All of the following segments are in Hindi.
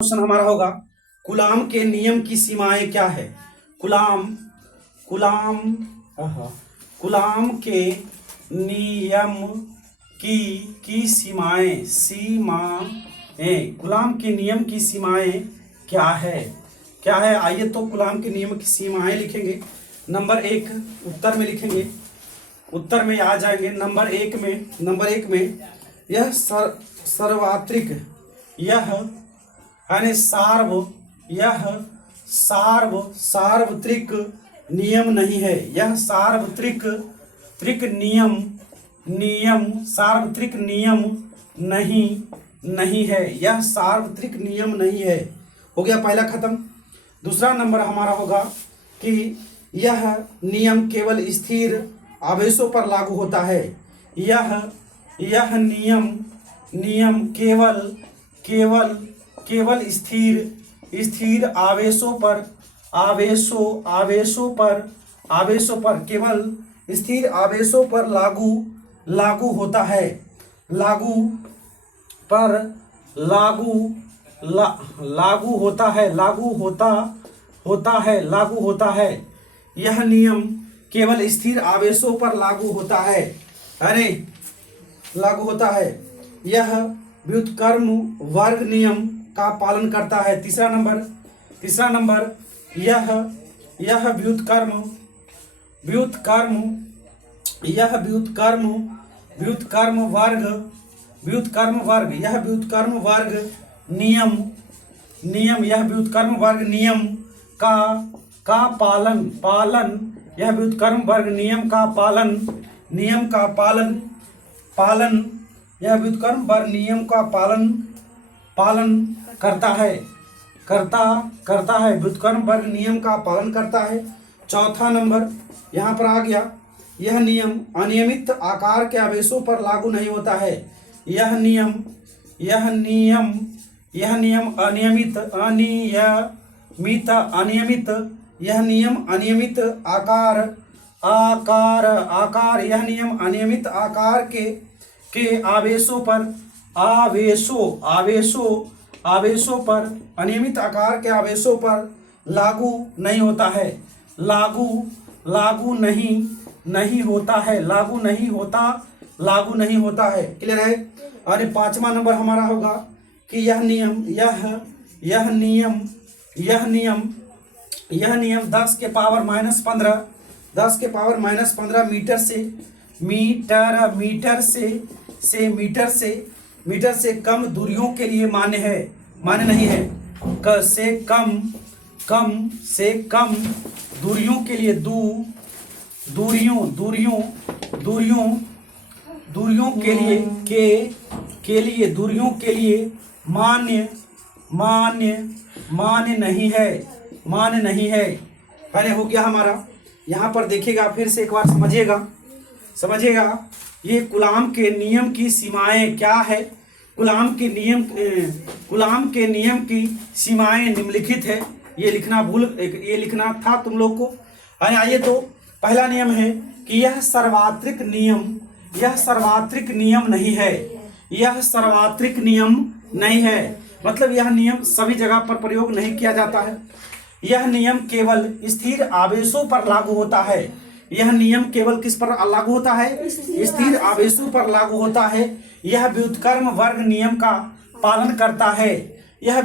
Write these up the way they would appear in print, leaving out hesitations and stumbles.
क्वेश्चन हमारा होगा कूलाम के नियम की सीमाएं क्या है। कूलाम कूलाम कूलाम के नियम की सीमाएं कूलाम के नियम की सीमाएं क्या है आइए तो कूलाम के नियम की सीमाएं लिखेंगे। नंबर एक उत्तर में लिखेंगे, उत्तर में आ जाएंगे। नंबर एक में यह सर्वात्रिक यानी सार्वत्रिक नियम नहीं है। यह सार्वत्रिक नियम नहीं है। यह सार्वत्रिक नियम नहीं है। हो गया पहला खत्म। दूसरा नंबर हमारा होगा कि यह नियम केवल स्थिर आवेशों पर लागू होता है। यह नियम केवल स्थिर आवेशों पर केवल स्थिर आवेशों पर लागू होता है। लागू होता है। यह नियम केवल स्थिर आवेशों पर लागू होता है। अरे लागू होता है। यह व्युत्क्रम वर्ग नियम का पालन करता है। तीसरा नंबर यह व्युत्क्रम वर्ग नियम का पालन करता है। व्युत्क्रम वर्ग नियम का पालन करता है। चौथा नंबर यहाँ पर आ गया। यह नियम अनियमित आकार के आवेशों पर लागू नहीं होता है। यह नियम अनियमित आकार के आवेशों पर अनियमित आकार के आवेशों पर लागू नहीं होता है। लागू नहीं होता है। क्लियर है। और पांचवा नंबर हमारा होगा कि यह नियम 10 के पावर माइनस 15 मीटर से कम दूरियों के लिए मान्य नहीं है। कम दूरियों के लिए दूरियों के लिए मान्य नहीं है। पहले हो गया हमारा। यहाँ पर देखिएगा, फिर से एक बार समझिएगा ये कूलाम के नियम की सीमाएं क्या है। कूलाम के नियम की सीमाएं निम्नलिखित है। ये लिखना था तुम लोग को। आइए तो पहला नियम है कि यह सर्वात्रिक नियम नहीं है। मतलब यह नियम सभी जगह पर प्रयोग नहीं किया जाता है। यह नियम केवल स्थिर आवेशों पर लागू होता है। यह नियम केवल किस पर लागू होता है? स्थिर आवेशों पर लागू होता है। यह व्युत्क्रम वर्ग नियम का पालन करता है। यह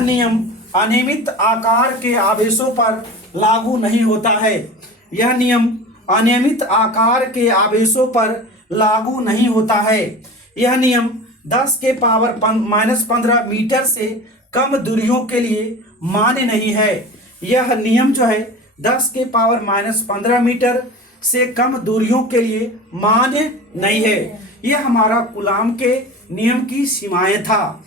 नियम अनियमित आकार के आवेशों पर लागू नहीं होता है। यह नियम 10 के पावर -15 मीटर से कम दूरियों के लिए मान्य नहीं है। यह नियम जो है 10 के पावर -15 मीटर से कम दूरियों के लिए मान्य नहीं है। यह हमारा कूलाम के नियम की सीमाएं था।